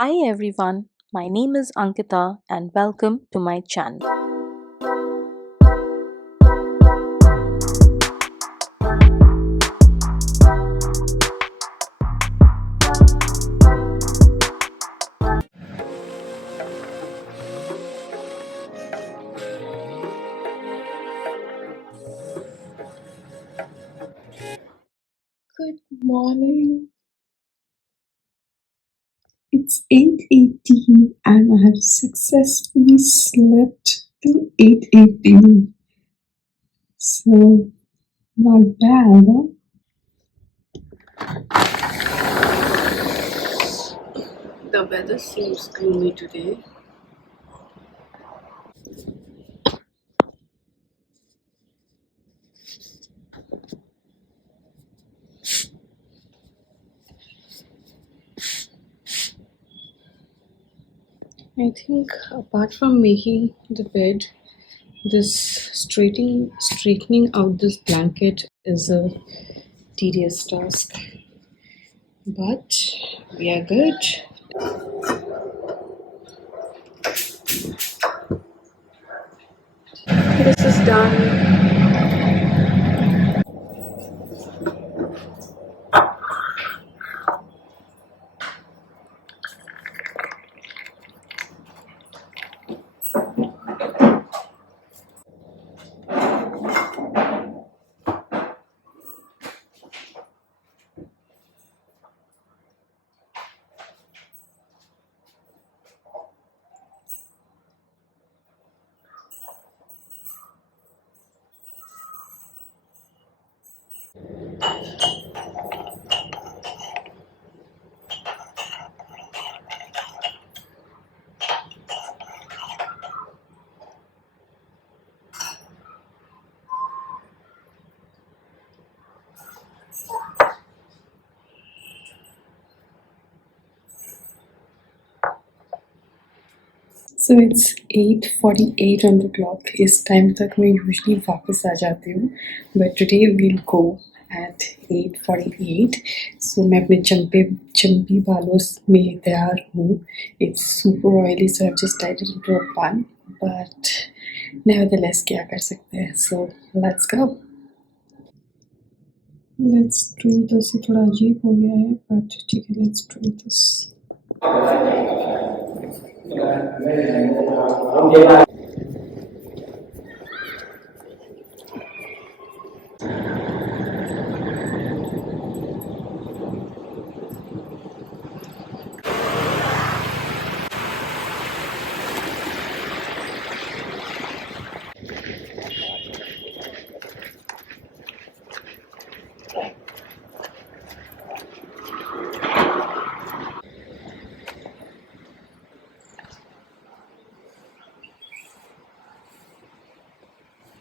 Hi everyone, my name is Ankita and welcome to my channel. Good morning. It's 8:18 and I have successfully slept till 8:18. So not bad, huh? The weather seems gloomy today. I think apart from making the bed, this straightening out this blanket is a tedious task. But we are good. This is done. So it's 8:48 on the clock. इस time तक मैं usually वापस आ जाती हूँ but today we'll go at 8:48. सो मैं अपने चंपी बालों में तैयार हूँ. It's super oily so I just tied it into a bun but nevertheless क्या कर सकते हैं. सो let's go. Let's do this. ये थोड़ा अजीब हो गया है बट ठीक है, let's do this.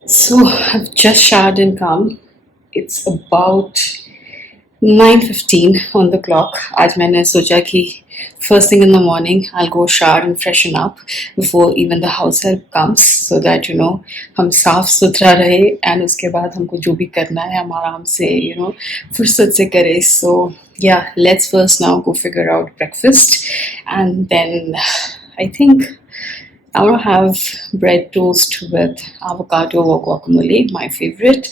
So I've just showered and come. It's about 9:15 on the clock. आज मैंने सोचा कि first thing in the morning I'll go shower and freshen up before even the house help comes so that हम साफ सुथरा रहे and उसके बाद हमको जो भी करना है हम आराम से फुर्सत से करें. So yeah, let's first now go figure out breakfast and then I think I want to have bread toast with avocado or guacamole, my favorite.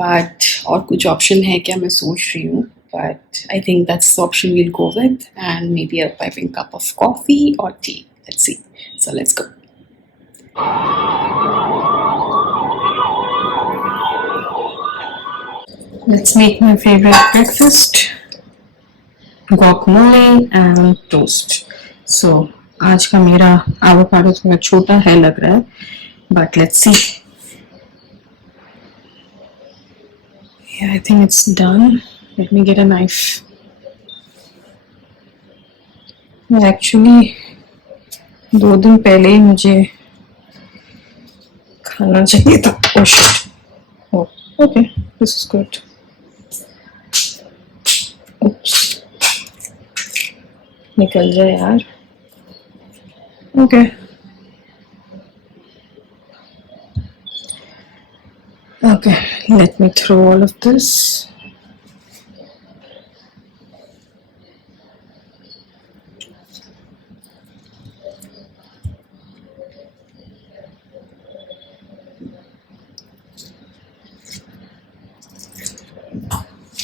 But और कुछ option है क्या मैं सोच रही हूँ. But I think that's the option we'll go with, and maybe a piping cup of coffee or tea. Let's see. So let's go. Let's make my favorite breakfast: guacamole and toast. So आज का मेरा avocado थोड़ा छोटा है लग रहा है, but let's see. Yeah, I think it's done. Let me get a knife. Actually 2 दिन पहले ही मुझे खाना चाहिए था. Okay, this is good. Oops, निकल जाए यार. Okay okay, let me throw all of this.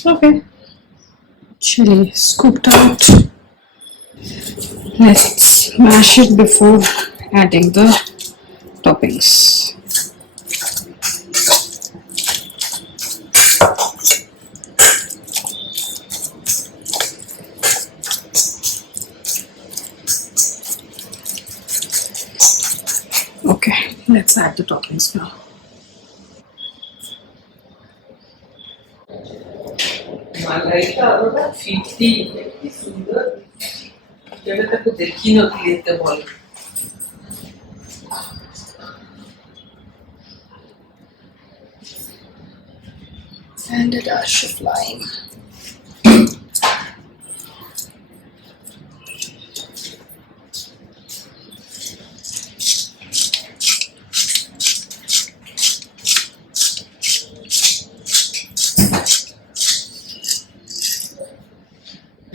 Okay, chili scooped out. Let's mash it before adding the toppings. Okay, let's add the toppings now. মালাইটা আরোটা ফিটলি কি সুন্দর যেটা তাকে দেখি নথিলি এতে বল And a dash of lime.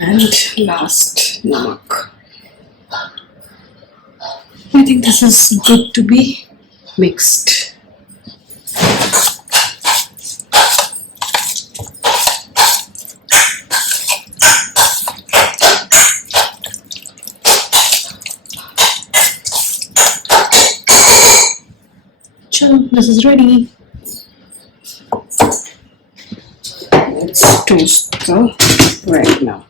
And last, namak. I think this is good to be mixed. Chalo, this is ready. Let's toast the bread now.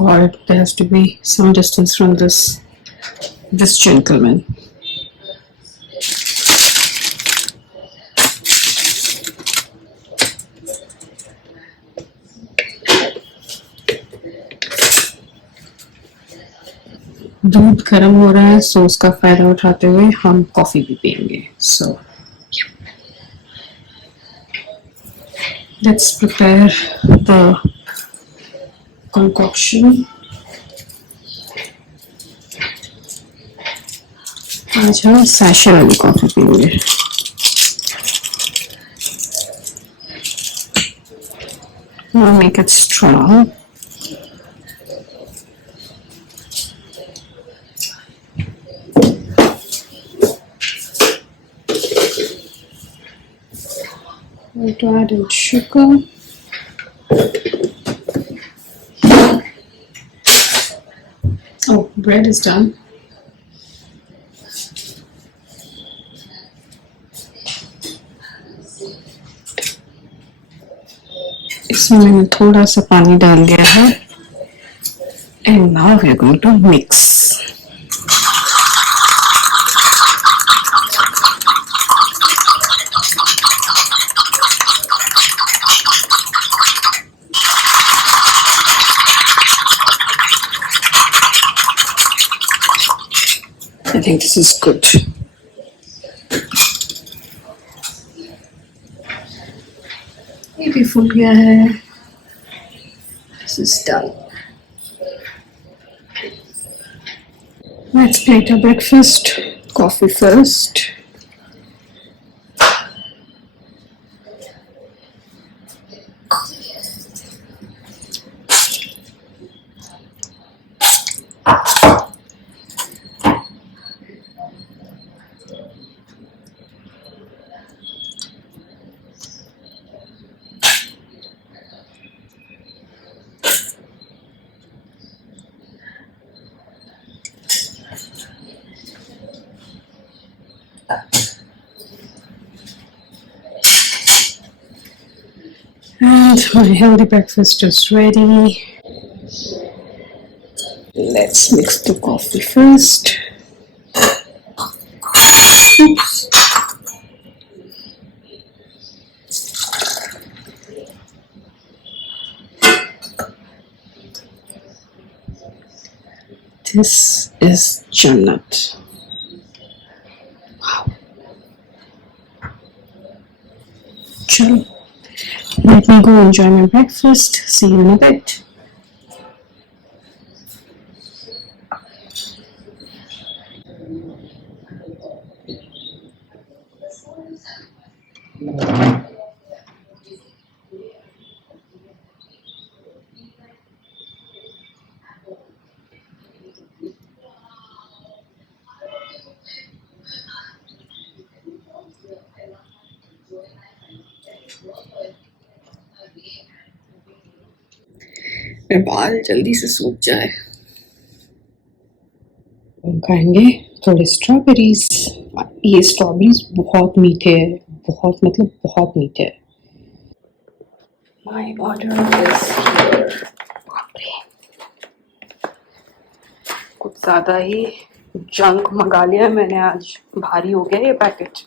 God, there has to be some distance from this gentleman. दूध गर्म हो रहा है, सो उसका फायदा उठाते हुए हम कॉफी भी पियेंगे. So let's prepare the concoction. आज हम सैशे वाली कॉफी पियेंगे. We'll make it strong. Going to add in sugar. Oh, bread is done. इसमें मैंने थोड़ा सा पानी डाल दिया है. And now we are going to mix. I think this is good. ये भी फूल गया है. This is done. Let's plate our breakfast. Coffee first. And my healthy breakfast is ready. Let's mix the coffee first. Oops. This is Jannat. Wow. Chalo. Let me go enjoy my breakfast. See you in a bit. मेरे बाल जल्दी से सूख जाए। हम खाएंगे थोड़े स्ट्रॉबेरीज। ये स्ट्रॉबेरीज बहुत मीठे हैं, बहुत मतलब बहुत मीठे हैं। My order is here. कुछ ज़्यादा ही जंक मंगा लिया मैंने आज, भारी हो गया ये पैकेट।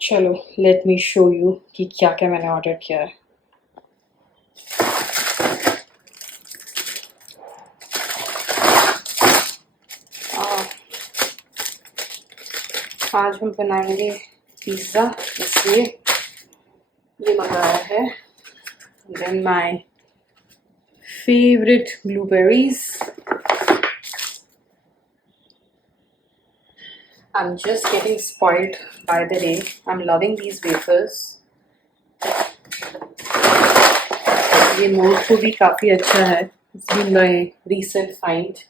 चलो लेट मी शो यू कि क्या क्या मैंने ऑर्डर किया है। आज हम बनाएंगे पिज़्ज़ा, इसलिए ये मंगाया है। Then my favourite blueberries. I'm just getting spoiled by the day. I'm loving these wafers. ये मोटो भी काफ़ी अच्छा है। It's been my recent find.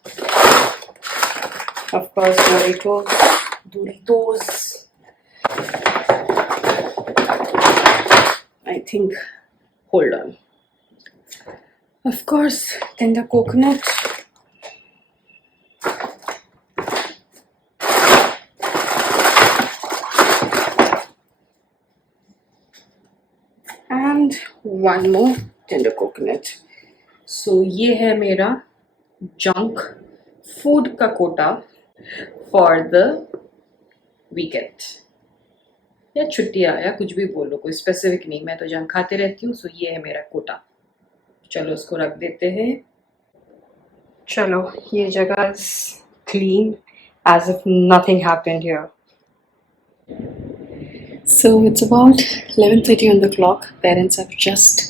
Of course, Doritos. I think, hold on. Of course, tender coconut. And one more tender coconut. So ये है मेरा junk food का Kota for the weekend. या छुट्टियाँ या कुछ भी बोलो, कोई स्पेसिफिक नहीं, मैं तो जंक खाते रहती हूँ। सो ये है मेरा कोटा। चलो उसको रख देते हैं। चलो ये जगह clean as if nothing happened here. So it's about 11:30 on the clock. Parents have just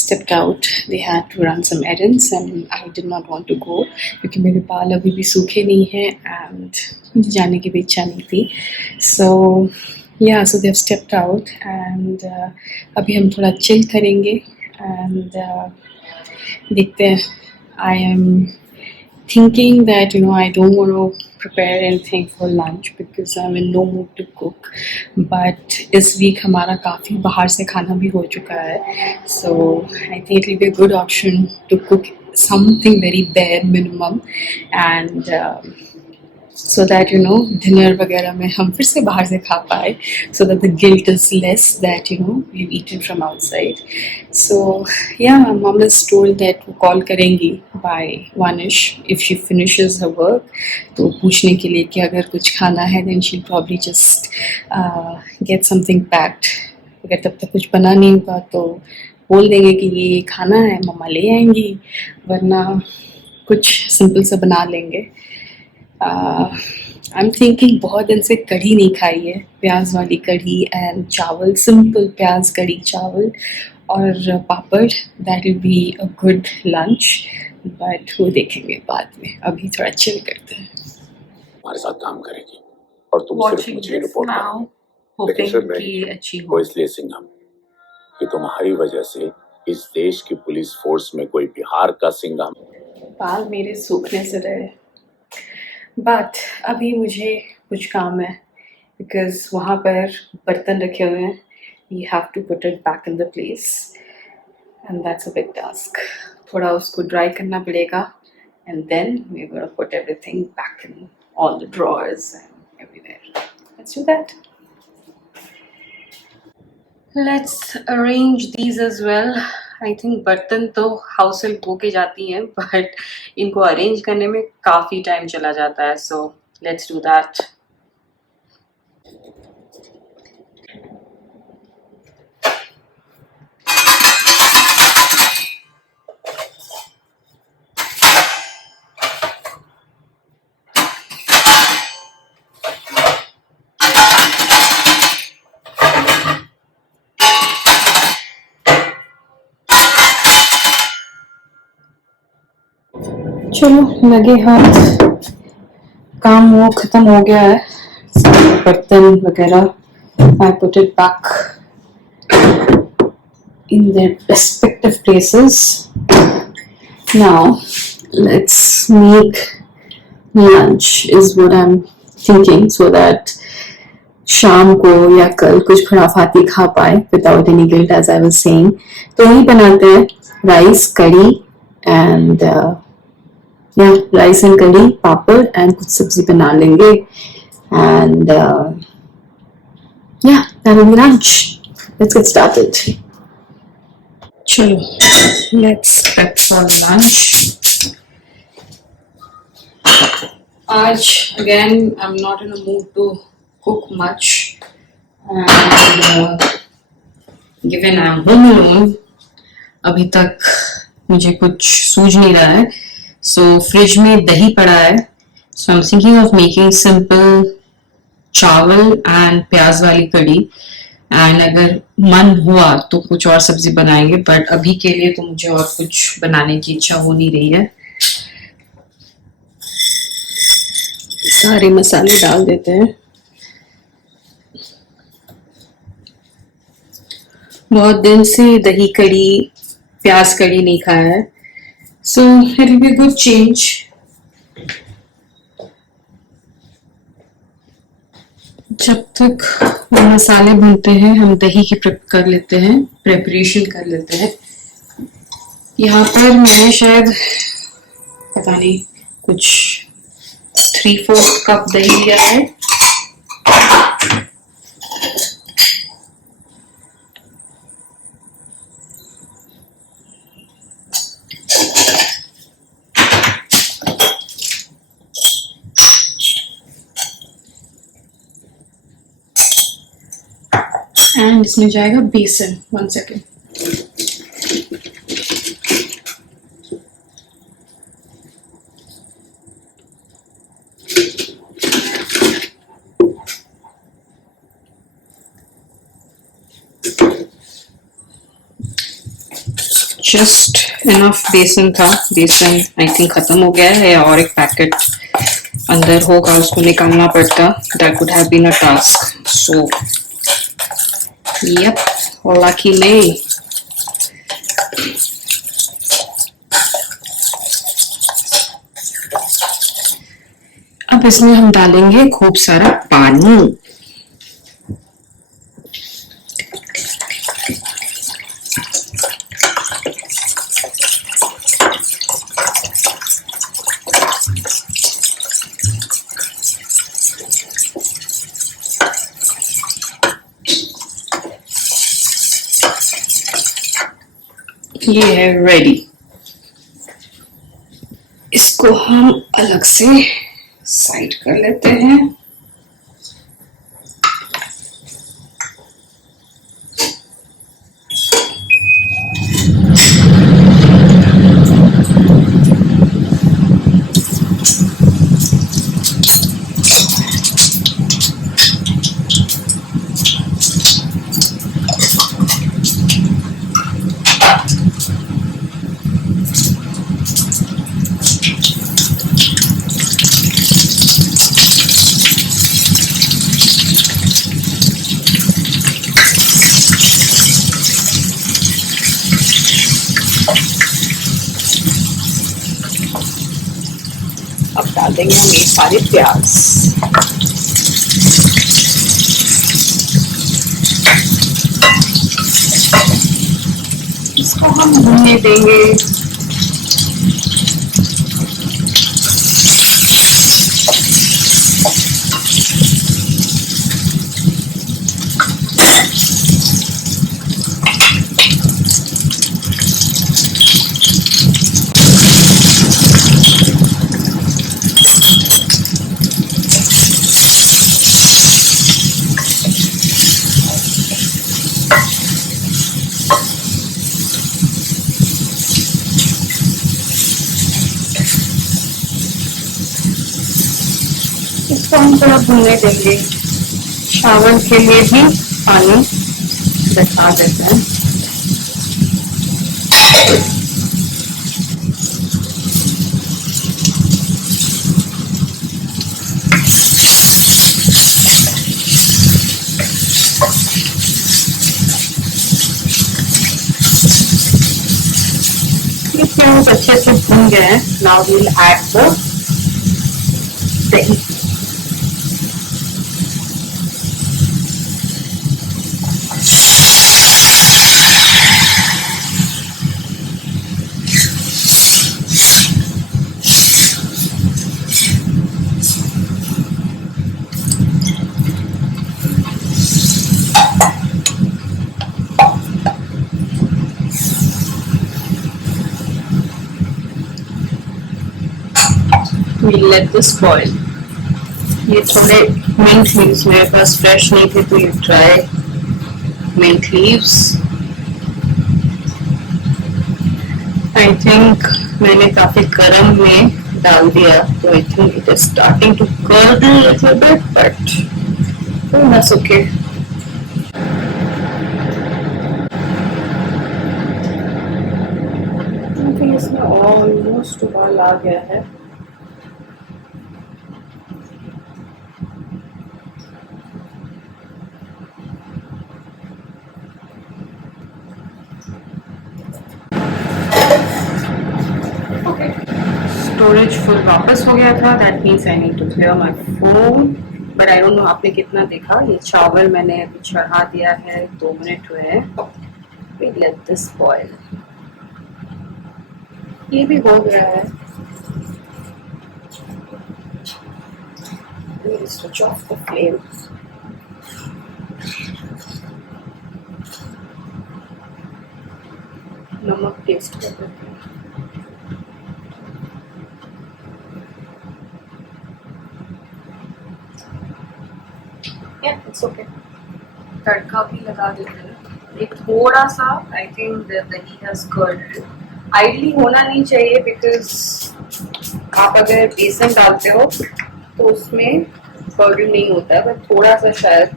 stepped out. They had to run some errands and I did not want to go क्योंकि मेरे बाल अभी भी सूखे नहीं हैं and मुझे जाने की भी इच्छा नहीं थी. So yeah, so they've stepped out and अभी हम थोड़ा chill करेंगे and देखते हैं. I am thinking that I don't want to prepare anything for lunch because I'm in no mood to cook. But इस week हमारा काफ़ी बाहर से खाना भी हो चुका है. So I think it will be a good option to cook something very bare minimum and so that dinner वगैरह में हम फिर से बाहर से खा पाए, so that the guilt is less that we've eaten from outside. So yeah, mom is told that वो call करेंगी by 1ish if she finishes her work, तो पूछने के लिए कि अगर कुछ खाना है then she'll probably just get something packed. अगर तब तक कुछ बना नहीं होगा तो बोल देंगे कि ये खाना है, मम्मा ले आएंगी, वरना कुछ सिंपल सा बना लेंगे. आई एम थिंकिंग बहुत दिन से कढ़ी नहीं खाई है, प्याज वाली कढ़ी एंड चावल, सिंपल प्याज कढ़ी चावल और पापड़. That will be a good lunch, but वो देखेंगे बाद में. अभी थोड़ा चिल करते हैं. हमारे साथ काम करेगी और तुम सिर्फ मुझे रिपोर्ट करो. लेकिन सर नहीं, वो इसलिए सिंघम कि तुम्हारी वजह से इस देश की पुलिस फोर्स में कोई बिहार का सिंघम. बाल मेरे सूखने से रहे, बट अभी मुझे कुछ काम है बिकॉज वहाँ पर बर्तन रखे हुए हैं. You have to put it back in the place and that's a big task. थोड़ा उसको ड्राई करना पड़ेगा and then we gonna put everything back in all the drawers and everywhere. Let's do that. Let's arrange these as well. I think बर्तन तो house help होके जाती हैं, बट इनको अरेंज करने में काफ़ी टाइम चला जाता है. So let's do that. चलो लगे हाथ, काम वो ख़त्म हो गया है. बर्तन वगैरह I put it back in their respective places. Now let's make lunch is what I'm thinking, so that शाम को या कल कुछ खुराफाती खा पाए without any guilt, as I was saying, तो वही बनाते हैं, राइस, कड़ी एंड या राइस एंड कड़ी, पापड़ एंड कुछ सब्जी बना लेंगे and yeah, that'll be lunch. Let's get started. Chalo, let's prep for lunch. Aj, again, I'm not in a mood to cook much. And given I'm home alone, अभी तक मुझे कुछ सूझ नहीं रहा है. So, फ्रिज में दही पड़ा है. So, I'm thinking of making simple चावल एंड प्याज वाली कड़ी, एंड अगर मन हुआ तो कुछ और सब्जी बनाएंगे, बट अभी के लिए तो मुझे और कुछ बनाने की इच्छा हो नहीं रही है. सारे मसाले डाल देते हैं. बहुत दिन से दही कड़ी, प्याज कड़ी नहीं खाया है, so it will be good change. जब तक मसाले भूनते हैं हम दही की प्रिपरेशन कर लेते हैं. यहाँ पर मैंने शायद पता नहीं कुछ 3/4 कप दही लिया है. एंड इसमें जाएगा बेसन. 1 सेकेंड. जस्ट इनफ बेसन था. बेसन आई थिंक खत्म हो गया है, और एक पैकेट अंदर होगा, उसको निकालना पड़ता. That could have been a task. सो yep, lucky me. अब इसमें हम डालेंगे खूब सारा पानी. ये है रेडी. इसको हम अलग से साइड कर लेते हैं. अब डाल देंगे हम ये सारे प्याज. इसको हम भूनने देंगे. इसको हम थोड़ा भूनने देंगे. चावल के लिए भी पानी बचा देते हैं. ये प्याज अच्छे से भून गए हैं. Now we will add the dahi. we'll let this boil. ये थोड़े mint leaves मेरे पास fresh नहीं थे तो ये dry mint leaves. I think मैंने काफी गर्म में डाल दिया तो I think it is starting to curdle a little bit, but that's okay. I think इसमें almost उबाल आ गया है. स्टोरेज फुल वापस हो गया था. That means I need to clear my phone. But I don't know आपने कितना देखा. ये चावल मैंने अभी चढ़ा दिया है. 2 मिनट हुए हैं. We let this boil. ये भी हो गया है. Switch off the flame. नमक टेस्ट कर लेते हैं. Yeah, it's okay. तड़का भी लगा देते हैं. एक थोड़ा सा आई थिंक दही हैज कर्ड. आइडली होना नहीं चाहिए बिकॉज आप अगर बेसन डालते हो तो उसमें कर्ड नहीं होता है. बट थोड़ा सा शायद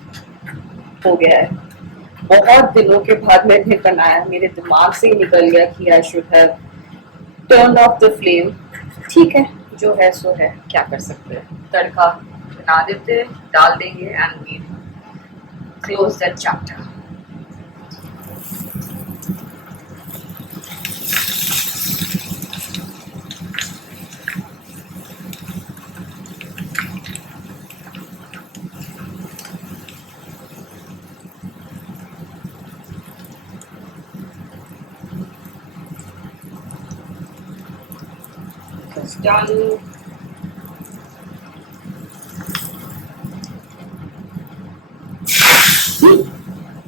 हो गया है. बहुत दिनों के बाद मैंने बनाया. मेरे दिमाग से ही निकल गया कि I should have turn off the flame. ठीक है, जो है सो है. क्या कर सकते हैं. तड़का बना देते, डाल देंगे and we close that chapter. It's done.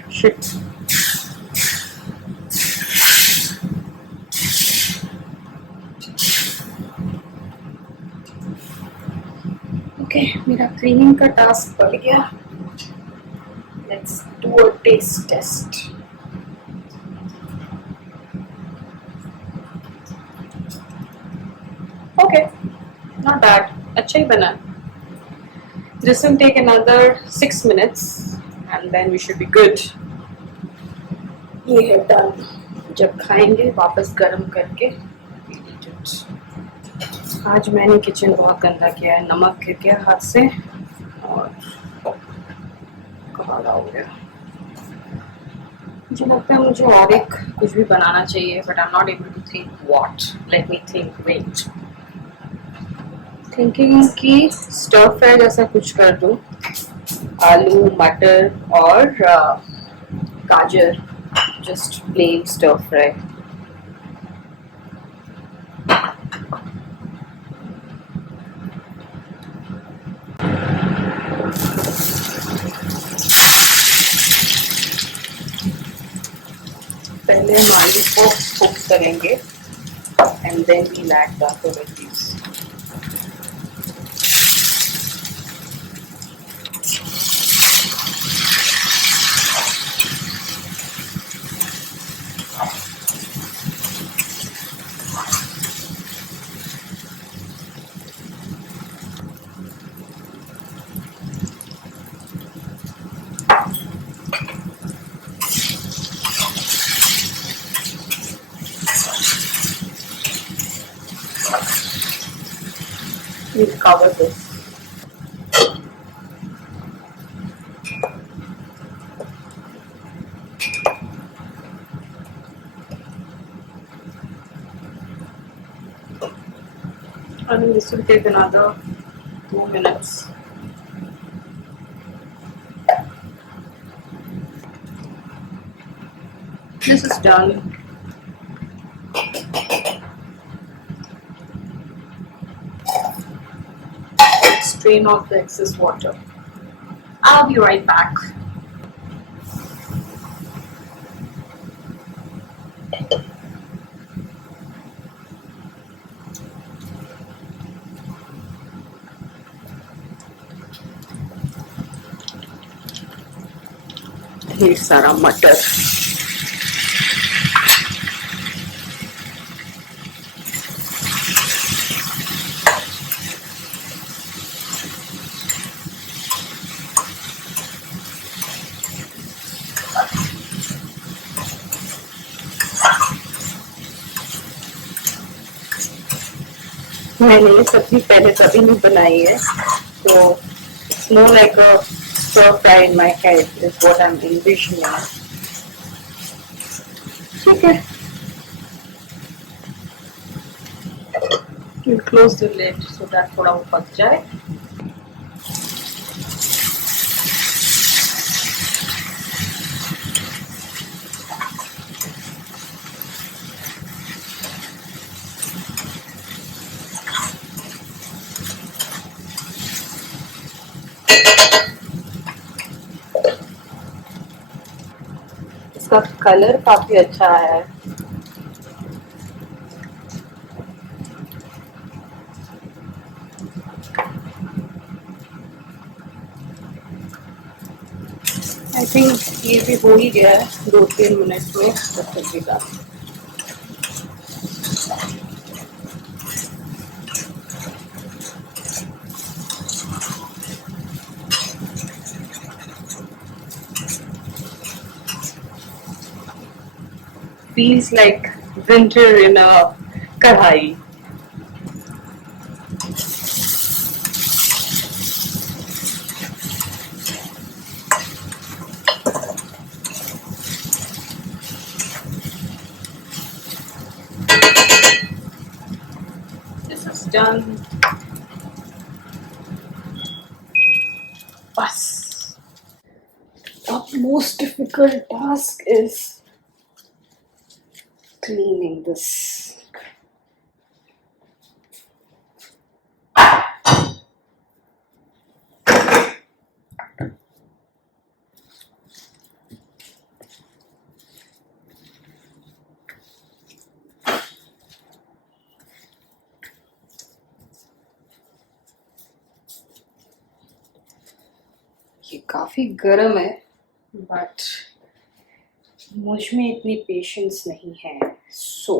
Shit. Okay, मेरा क्लीनिंग का टास्क बढ़ गया. Let's do a taste test. Okay, not bad. अच्छा ही बना. This will take another 6 minutes and then we should be good. ये है done. जब खाएंगे वापस गर्म करके we eat it. आज मैंने किचन बहुत गंदा किया है. नमक गिर गया हाथ से और काला हो गया. मुझे लगता है मुझे और एक कुछ भी बनाना चाहिए but I'm not able to think what. Let me think. Wait. Thinking कि स्टर फ्राई जैसा कुछ कर दूं. आलू, मटर और गाजर. Just plain stir fry. पहले हम आलू को कुक करेंगे and then we add the veggies. We'll cover this. I think this will take another 2 minutes. This is done. Strain off the excess water. I'll be right back. ढेर सारा मटर। मैंने ये सब्जी पहले कभी नहीं बनाई है, तो it's more like a stir fry in my head is what I'm envisioning. ठीक है, we'll close the lid so that थोड़ा वो पक जाए। इसका कलर काफी अच्छा आया है। आई थिंक ये भी हो ही गया है 2-3 मिनट में तब तक भी का। Feels like winter in a कढ़ाई। This is done. बस। The most difficult task is cleaning this. ये काफी गर्म है, बट मुझ में इतनी पेशेंस नहीं है, so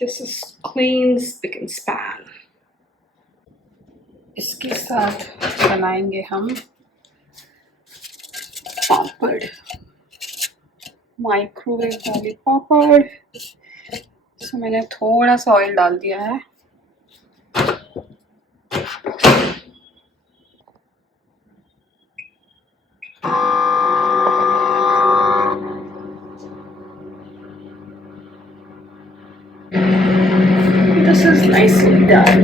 this is clean spick and span. इसके साथ बनाएंगे हम पापड़, माइक्रोवेव वाले पापड़। तो मैंने थोड़ा सा ऑयल डाल दिया है। This is nicely done.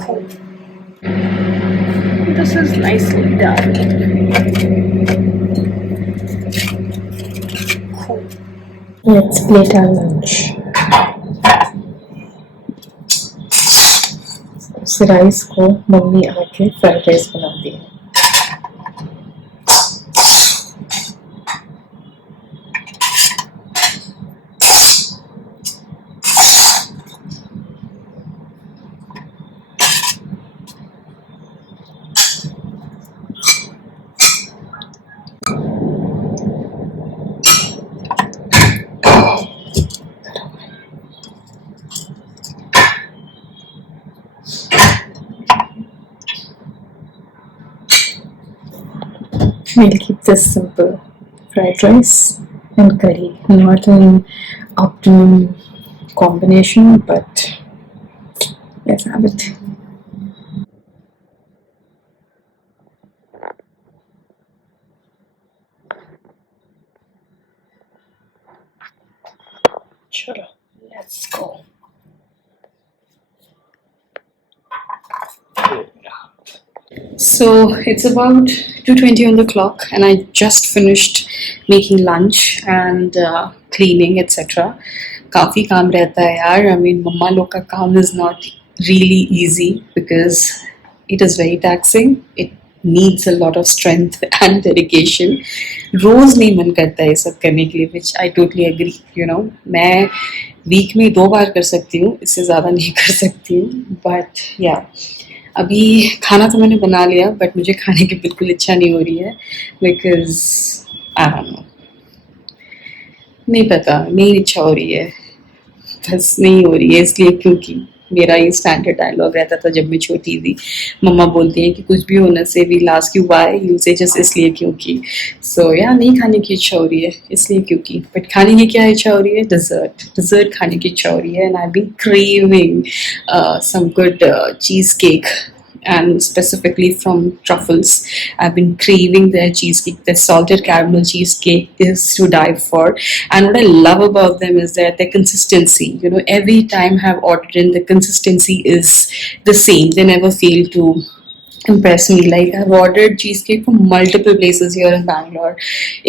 Cool. This is nicely done. Cool. Let's plate our lunch. उस राइस को मम्मी आके फ्राइड राइस बनाती है। We'll keep this simple. Fried rice and curry. Not an optimum combination, but let's have it. Chalo, let's go. So it's about 2:20 on the clock, and I just finished making lunch and cleaning, etc. काफी काम रहता है यार। I mean, मम्मा लोग का काम is not really easy because it is very taxing. It needs a lot of strength and dedication. रोज नहीं मन करता है ये सब करने के लिए, which I totally agree. मैं वीक में 2 बार कर सकती हूँ, इससे ज़्यादा नहीं कर सकती हूँ. बट या अभी खाना तो मैंने बना लिया, बट मुझे खाने की बिल्कुल इच्छा नहीं हो रही है, बिकॉज आई डोंट नो, नहीं पता, नहीं इच्छा हो रही है, बस नहीं हो रही है. इसलिए क्योंकि मेरा ये स्टैंडर्ड डायलॉग रहता था जब मैं छोटी थी. मम्मा बोलती हैं कि कुछ भी होने से we last you why, you say just इसलिए क्योंकि. सो या नहीं खाने की इच्छा हो रही है इसलिए क्योंकि. बट खाने की क्या इच्छा हो रही है? डिज़र्ट खाने की इच्छा हो रही है. And I been craving some good cheese cake, and specifically from Truffles. I've been craving their cheesecake. Their salted caramel cheesecake is to die for. And what I love about them is that their consistency. Every time I've ordered in, the consistency is the same. They never fail to impress me. Like, I've ordered cheesecake from multiple places here in Bangalore.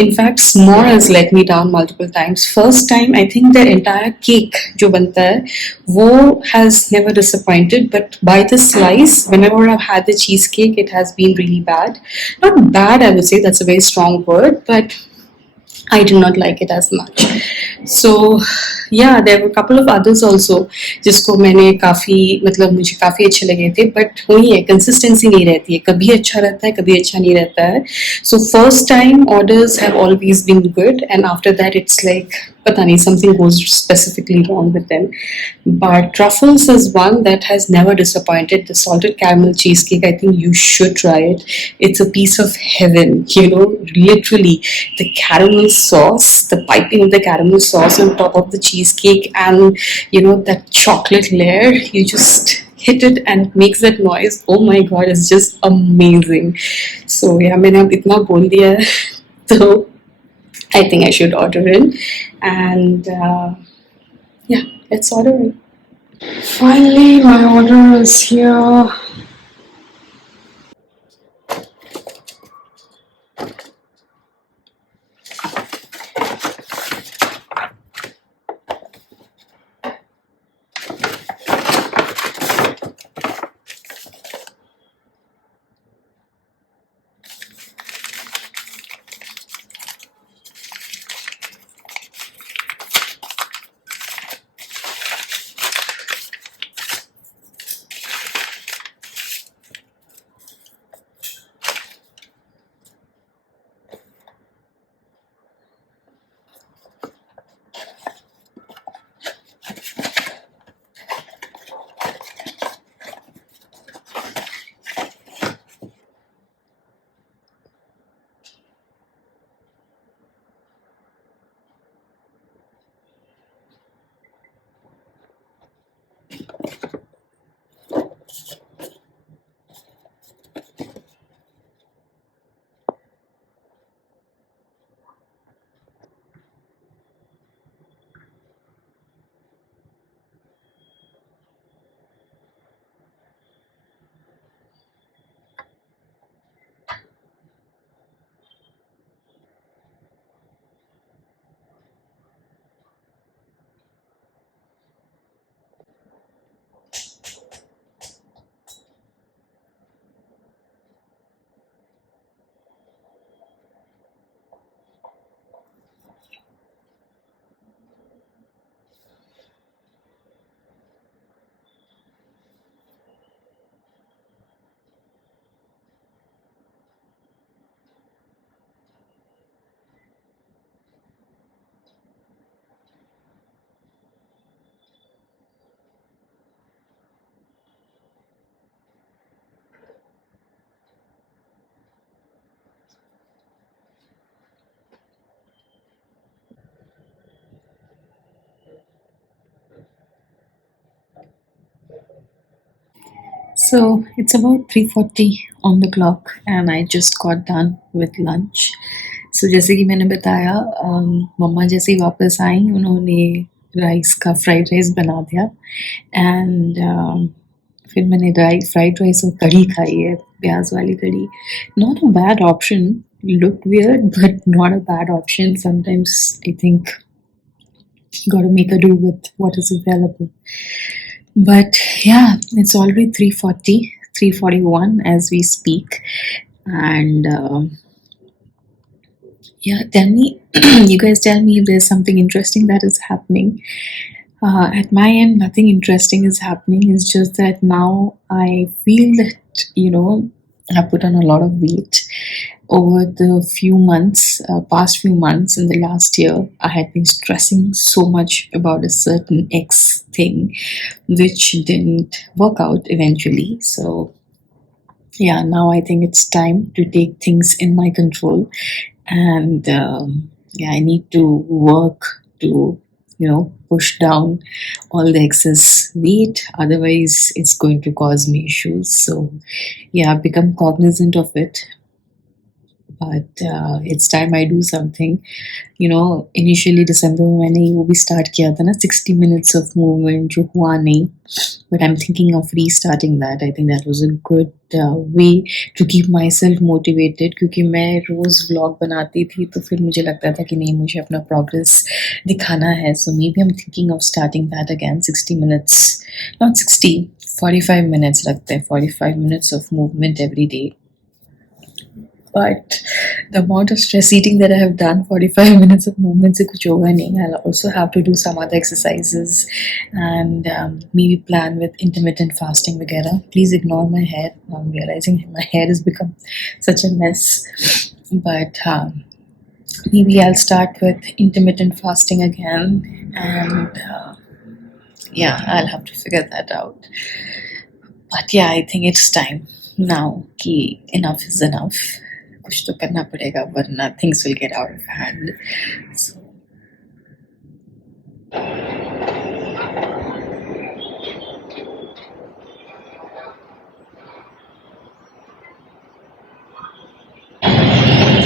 In fact, S'more has let me down multiple times. First time, I think their entire cake जो बनता है वो has never disappointed. But by the slice, whenever I've had the cheesecake, it has been really bad. Not bad, I would say. That's a very strong word, but I did not like it as much. So yeah, there were a couple of others also जिसको मैंने मुझे काफ़ी अच्छे लगे थे. बट वही है, कंसिस्टेंसी नहीं रहती है, कभी अच्छा रहता है, कभी अच्छा नहीं रहता है. So first time orders have always been good, and after that it's like पता नहीं, something goes specifically wrong with them. But Truffles is one that has never disappointed. The salted caramel cheesecake, I think you should try it. It's a piece of heaven, literally. The caramel sauce, the piping of the caramel sauce on top of the cheesecake, and that chocolate layer, you just hit it and it makes that noise. Oh my god, it's just amazing. So yeah, मैंने अब इतना बोल दिया है, so I think I should order in. And yeah, let's order in. Finally, my order is here. So it's about 3:40 on the clock and I just got done with lunch. So जैसे कि मैंने बताया, मम्मा जैसे ही वापस आई उन्होंने fried rice बना दिया. एंड फिर मैंने फ्राइड राइस और कढ़ी खाई है, प्याज वाली कढ़ी. Not a bad option, looked weird but not a bad option. Sometimes I think you gotta make a do with what is available. But yeah, it's already 3:41 as we speak. And yeah, tell me, you guys tell me if there's something interesting that is happening. At my end, nothing interesting is happening. It's just that now I feel that, I put on a lot of weight over the few months, past few months in the last year. I had been stressing so much about a certain X thing, which didn't work out eventually. So, yeah, now I think it's time to take things in my control, and yeah, I need to work to push down all the excess weight, otherwise it's going to cause me issues. So yeah, I've become cognizant of it, but it's time I do something. Initially दिसंबर में मैंने वो भी स्टार्ट किया था ना, 60 minutes of movement, जो हुआ नहीं. But I'm thinking of restarting that. I think that was a good way to keep myself motivated, क्योंकि मैं रोज़ vlog बनाती थी तो फिर मुझे लगता था कि नहीं, मुझे अपना progress दिखाना है. So maybe I'm thinking of starting that again. 60 minutes, not 60, 45 minutes रखते हैं, 45 minutes of movement every day. But the amount of stress eating that I have done, 45 minutes of movement se kuch hoga nahi. I'll also have to do some other exercises and maybe plan with intermittent fasting vagera. Please ignore my hair. I'm realizing my hair has become such a mess. But maybe I'll start with intermittent fasting again, and yeah, I'll have to figure that out. But yeah, I think it's time now कि enough is enough. कुछ तो करना पड़ेगा, वरना things will get out of hand. So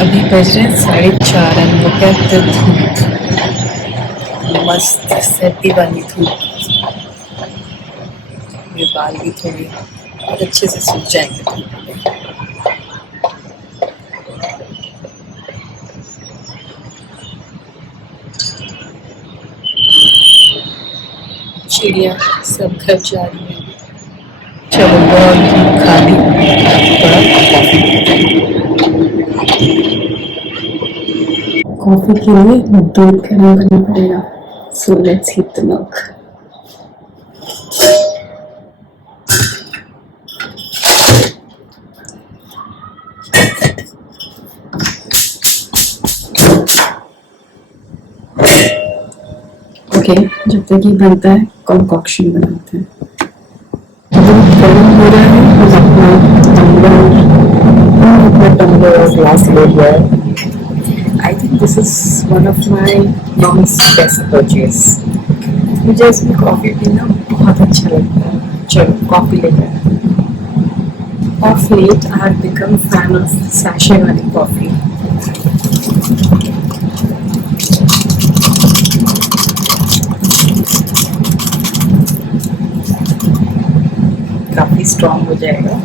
अभी बज रहे हैं 4:30 and look at the धूप, मस्त सर्दी वाली धूप. ये बाल भी थोड़े और अच्छे से सूख जाएंगे धूप में. चिड़िया सब घर जा रही है. चलो बहुत धूप खा ली, थोड़ा कॉफी के लिए दूध गर्म करना पड़ेगा. So let's heat the milk. Okay, जब तक ये बनता है कंकॉक्शन बनाते हैं. दूध गर्म हो रहा है, हम अपना टम्बलर और ग्लास ले लिया है. I think this is one of my mum's best purchase. मुझे इसमें कॉफ़ी पीना बहुत अच्छा लगता है. चलो कॉफ़ी लेकर आए. Of late, I have become fan of sachet वाली कॉफ़ी. काफ़ी स्ट्रॉन्ग हो जाएगा.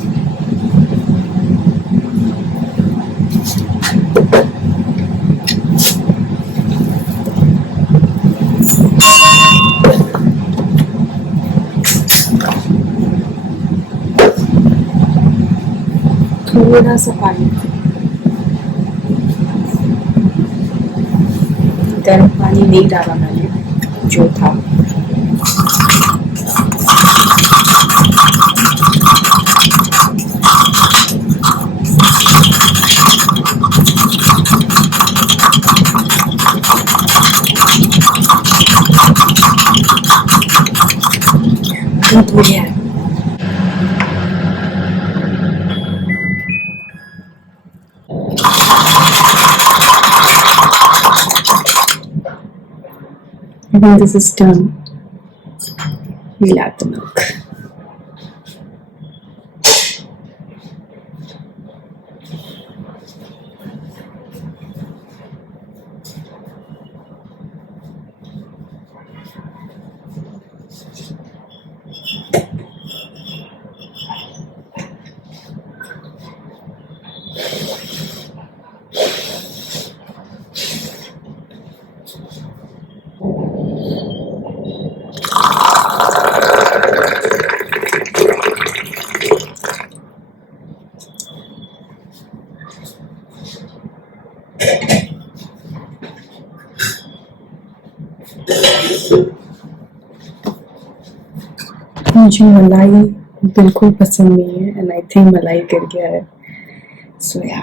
थोड़ा सा पानी, गर्म पानी नहीं डाला मैंने, जो था. दूध हो गया है. When this is done, we'll add the milk. मुझे मलाई बिल्कुल पसंद नहीं है एंड आई थिंक मलाई गिर गया है. सो या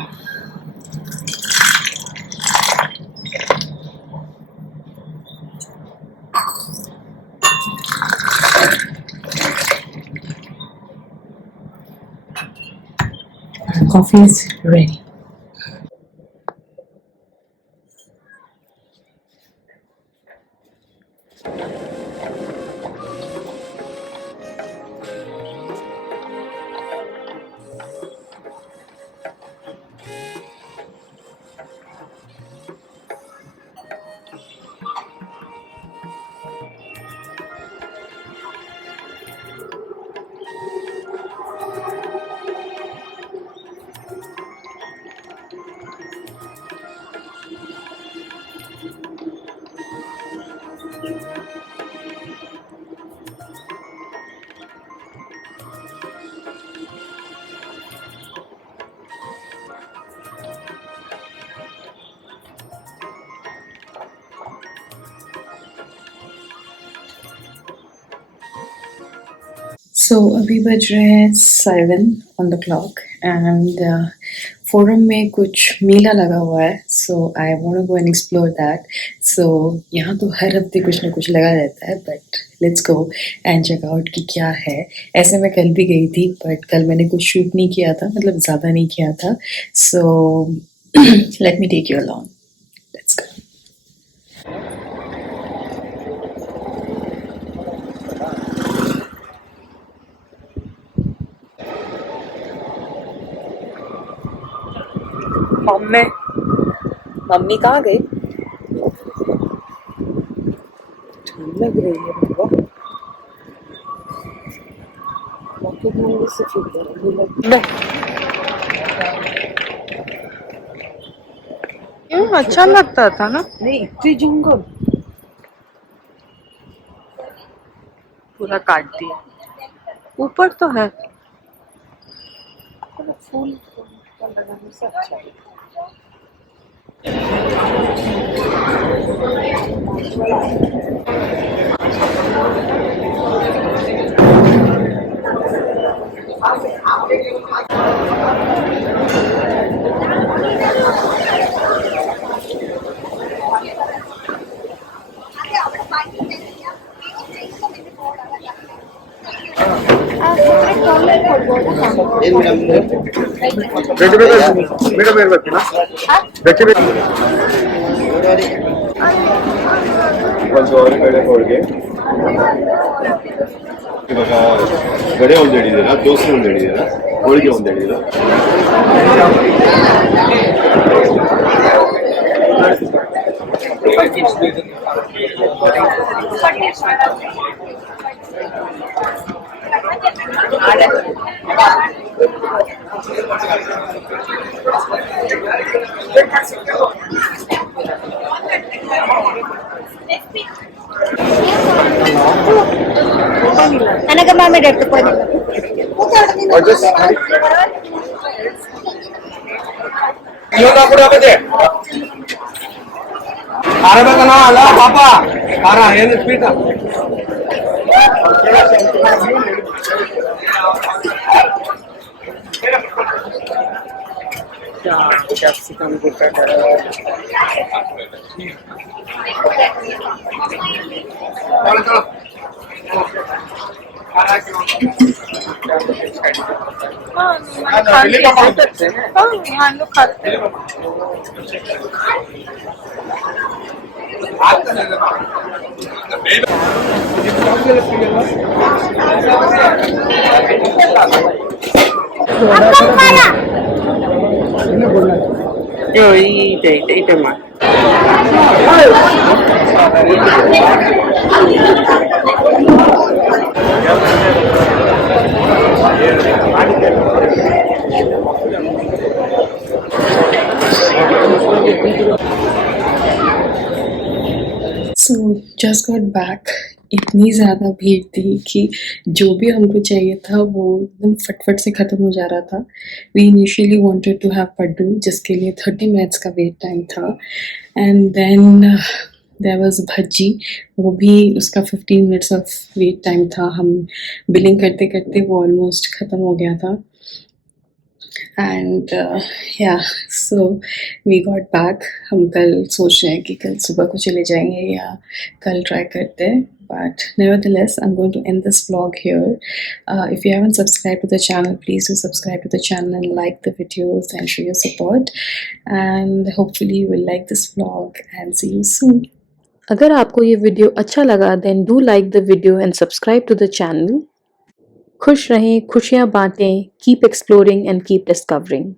coffee is ready. सो अभी बज रहे हैं 7 on the clock and forum में कुछ मेला लगा हुआ है. So I want to go and explore that. सो यहाँ तो हर हफ्ते कुछ ना कुछ लगा रहता है, but let's go and check out कि क्या है. ऐसे मैं कल भी गई थी, बट कल मैंने कुछ शूट नहीं किया था, मतलब ज़्यादा नहीं किया था. So let me take you along. Let's go. Mummy mummy कहाँ गई? ठंड लग रही है बाबा. पॉकेट मनी से अच्छा लगता था ना. नहीं, इतनी जंगल पूरा काट दिया. ऊपर तो है फूल लगाने से अच्छा है. ಒಂದು ಅವರ ಕಡೆ ಹೋಳಿಗೆ ಇವಾಗ ಗಡೆ ಒಂದು ಹೇಳಿದ್ದೀರಾ, ದೋಸೆ ಒಂದು ಹೇಳಿದ್ದೀರಾ, ಹೋಳಿಗೆ ಒಂದು ಹೇಳಿದ್ದೀರಾ. ಕನಕಮಾಮಿ ಎತ್ತುಕೊಂಡು ಆರಬೇಕಲ್ಲ ಅಲ್ಲ ಪಾಪ ಖಾರ ಏನು sweet capsicum Ite más. So just got back. इतनी ज़्यादा भीड़ थी कि जो भी हमको चाहिए था वो एकदम फटफट से ख़त्म हो जा रहा था. We initially wanted to have paddu, जिसके लिए 30 मिनट्स का वेट टाइम था. And then there was bhajji, वो भी उसका 15 मिनट्स ऑफ वेट टाइम था. हम बिलिंग करते करते वो ऑलमोस्ट ख़त्म हो गया था. एंड या सो वी गॉट बैक. हम कल सोच रहे हैं कि कल सुबह को चले जाएंगे या कल ट्राई करते हैं. But nevertheless, I'm going to end this vlog here. If you haven't subscribed to the channel, please do subscribe to the channel and like the videos and show your support. And hopefully you will like this vlog and see you soon. अगर आपको ये वीडियो अच्छा लगा then do like the video and subscribe to the channel. खुश रहें, खुशियाँ बांटें, keep exploring and keep discovering.